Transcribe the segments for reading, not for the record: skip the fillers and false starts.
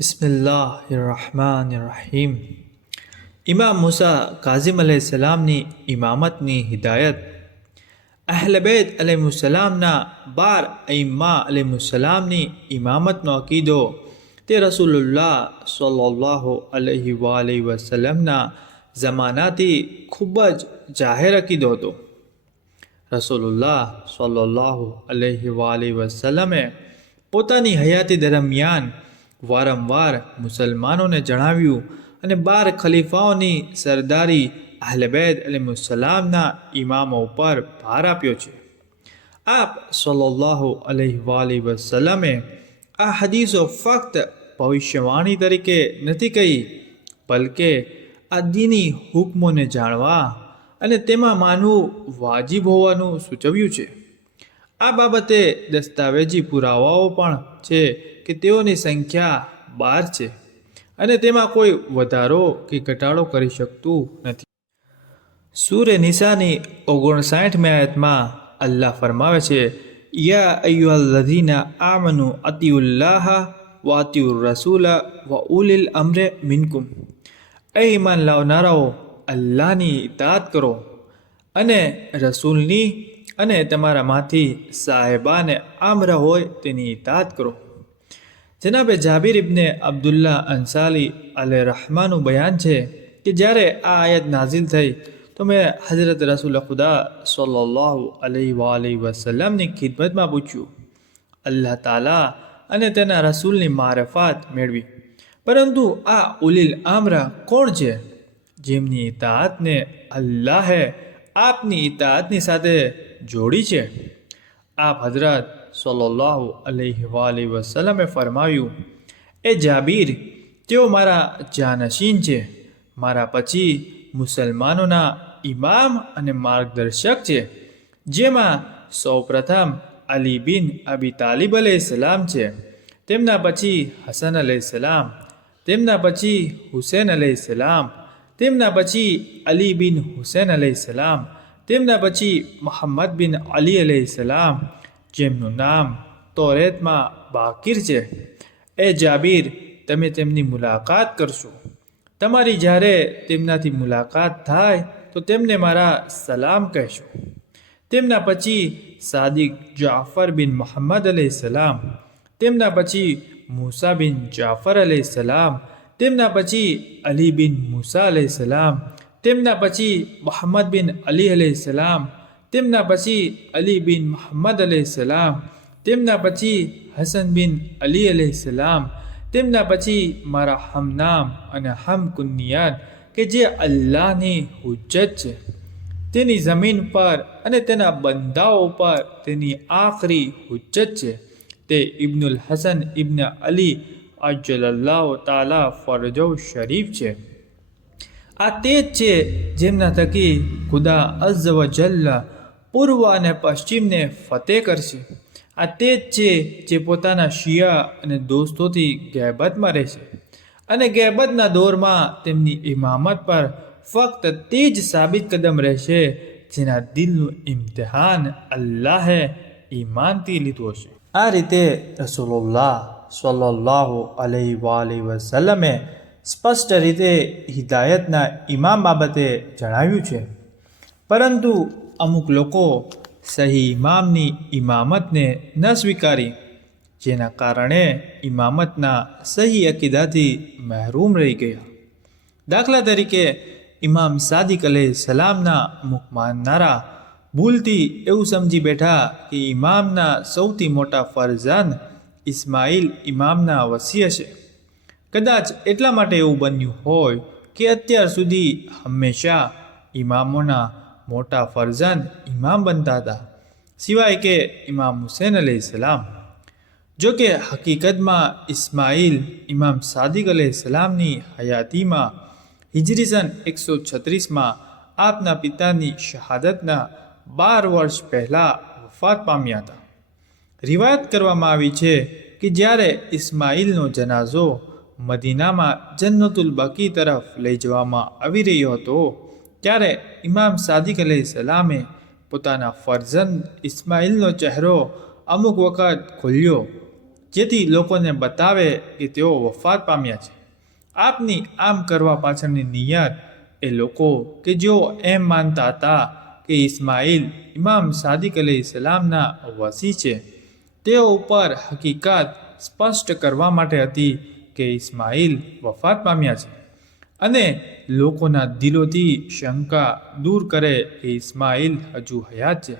બિસ્મિલ્લાહિર્રહમાનિર્રહીમ. ઇમામ મુસા કાઝિમ અલૈહિસ્સલામની ઇમામતની હિદાયત. અહ્લ બૈત અલૈહિસ્સલામના 12 અઈમ્મા અલૈહિસ્સલામની ઇમામતનો અકીદો તે રસૂલુલ્લાહ સલ્લલ્લાહુ અલૈહિ વસલ્લમના ઝમાનાથી ખૂબ જ જાહેર અકીદો હતો. રસૂલુલ્લાહ સલ્લલ્લાહુ અલૈહિ વસલ્લમે પોતાની હયાતી દરમિયાન વારંવાર મુસલમાનોને જણાવ્યું અને 12 ખલીફાઓની સરદારી અહ્લ બૈત અલૈહિસ્સલામના ઇમામો ઉપર ભાર આપ્યો છે. આપ સલ્લલ્લાહુ અલૈહિ વસલ્લમે આ હદીસો ફક્ત ભવિષ્યવાણી તરીકે નથી કહી, બલકે આ દીની હુકમોને જાણવા અને તેમાં માનવું વાજિબ હોવાનું સૂચવ્યું છે. આ બાબતે દસ્તાવેજી પુરાવાઓ પણ છે કે તેઓની સંખ્યા 12 છે અને તેમાં કોઈ વધારો કે ઘટાડો કરી શકતું નથી. સૂરે નિસાની 59મી આયતમાં અલ્લાહ ફરમાવે છે, યા અય્યુહલ્લઝીના આમનુ અતિઉલ્લાહ વ અતિઉર રસૂલ વ ઉલિલ અમ્રે મિનકુમ. એ ઈમાન લાવનારાઓ, અલ્લાહની ઇતાઅત કરો અને રસૂલની અને તમારામાંથી સાહેબાને આમ્ર હોય તેની ઇતાઅત કરો. જનાબે જાબિર ઇબ્ને અબ્દુલ્લાહ અંસારી અલૈહ રહમાનું બયાન છે કે જ્યારે આ આયત નાઝિલ થઈ તો મેં હઝરત રસૂલ ખુદા સલ્લલ્લાહુ અલૈહિ વસલ્લમની ખિદમતમાં પૂછ્યું, અલ્લાહ તાલા અને તેના રસૂલની મારફત મેળવી, પરંતુ આ ઉલિલ આમ્ર કોણ છે જેમની ઇતાઅતને અલ્લાહે આપની ઇતાઅતની સાથે જોડી છે? આપ હઝરત સલ્લલ્લાહુ અલૈહિ વસલ્લમે ફરમાવ્યું, એ જાબીર, તેઓ મારા જાનશીન છે, મારા પછી મુસલમાનોના ઇમામ અને માર્ગદર્શક છે, જેમાં સૌપ્રથમ અલી બિન અબી તાલિબ અલૈહિસ્સલામ છે, તેમના પછી હસન અલૈહિસ્સલામ, તેમના પછી હુસૈન અલૈહિસ્સલામ, તેમના પછી અલી બિન હુસૈન અલૈહિસ્સલામ, તેમના પછી મુહમ્મદ બિન અલી અલૈહિસ્સલામ, જેમનું નામ તૌરેતમાં બાકીર છે. એ જાબીર, તમે તેમની મુલાકાત કરશો. તમારી જ્યારે તેમનાથી મુલાકાત થાય તો તેમને મારા સલામ કહેશો. તેમના પછી સાદિક જાફર બિન મુહમ્મદ અલૈહિસ્સલામ, તેમના પછી મૂસા બિન જાફર અલૈહિસ્સલામ, તેમના પછી અલી બિન મૂસા અલૈહિસ્સલામ, તેમના પછી મુહમ્મદ બિન અલી અલૈહિસ્સલામ, તેમના પછી અલી બિન મુહમ્મદ અલૈહિસ્સલામ, તેમના પછી હસન બિન અલી અલૈહિસ્સલામ, તેમના પછી મારા હમનામ અને હમ કુન્નિયાત કે જે અલ્લાહની હુજ્જત છે તેની જમીન પર અને તેના બંદાઓ પર તેની આખરી હુજ્જત છે, તે ઇબ્નુલ હસન ઇબ્ન અલી અજ્જલલ્લાહુ તાલા ફરજો શરીફ છે. આ તે જ છે જેમના થકી ખુદા અઝ્ઝ વ જલ્લ પૂર્વ અને પશ્ચિમને ફતેહ કરશે. આ તે જ છે જે પોતાના શિયા અને દોસ્તોથી ગેબતમાં રહેશે અને ગેબતના દોરમાં તેમની ઇમામત પર ફક્ત તે જ સાબિત કદમ રહેશે જેના દિલનું ઇમ્તિહાન અલ્લાહે ઈમાનથી લીધું હશે. આ રીતે રસૂલુલ્લાહ સલ્લલ્લાહુ અલૈહિ વસલ્લમે સ્પષ્ટ રીતે હિદાયતના ઇમામ બાબતે જણાવ્યું છે, પરંતુ અમુક લોકો સહી ઇમામની ઇમામતને ન સ્વીકારી, જેના કારણે ઇમામતના સહી અકીદાથી મહેરૂમ રહી ગયા. દાખલા તરીકે, ઇમામ સાદિક અલૈહિસ્સલામના મુખ માનનારા ભૂલથી એવું સમજી બેઠા કે ઇમામના સૌથી મોટા ફરઝંદ ઇસ્માઇલ ઇમામના વસી હશે. કદાચ એટલા માટે એવું બન્યું હોય કે અત્યાર સુધી હંમેશા ઇમામોના મોટા ફરઝંદ ઇમામ બનતા હતા, સિવાય કે ઇમામ હુસૈન અલૈહિસ્સલામ. જો કે હકીકતમાં ઇસ્માઇલ ઇમામ સાદિક અલૈહિસ્સલામની હયાતીમાં હિજરી સન 136માં આપના પિતાની શહાદતના 12 વર્ષ પહેલાં વફાત પામ્યા હતા. રિવાયત કરવામાં આવી છે કે જ્યારે ઇસ્માઇલનો જનાઝો મદીનામાં જન્નતુલ બકી તરફ લઈ જવામાં આવી રહ્યો હતો, ત્યારે ઇમામ સાદિક અલૈહિસ્સલામે પોતાના ફરઝંદ ઇસ્માઇલનો ચહેરો અમુક વખત ખોલ્યો જેથી લોકોને બતાવે કે તેઓ વફાત પામ્યા છે. આપની આમ કરવા પાછળની નિયત એ લોકો કે જેઓ એમ માનતા હતા કે ઇસ્માઇલ ઇમામ સાદિક અલૈહિસ્સલામના વસી છે, તેઓ ઉપર હકીકત સ્પષ્ટ કરવા માટે હતી કે ઇસ્માઇલ વફાત પામ્યા છે, અને લોકોના દિલોથી શંકા દૂર કરે કે ઇસ્માઇલ હજુ હયાત છે.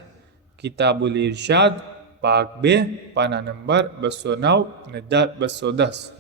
કિતાબુલ ઇરશાદ ભાગ 2 પાના નંબર 209 અને 210.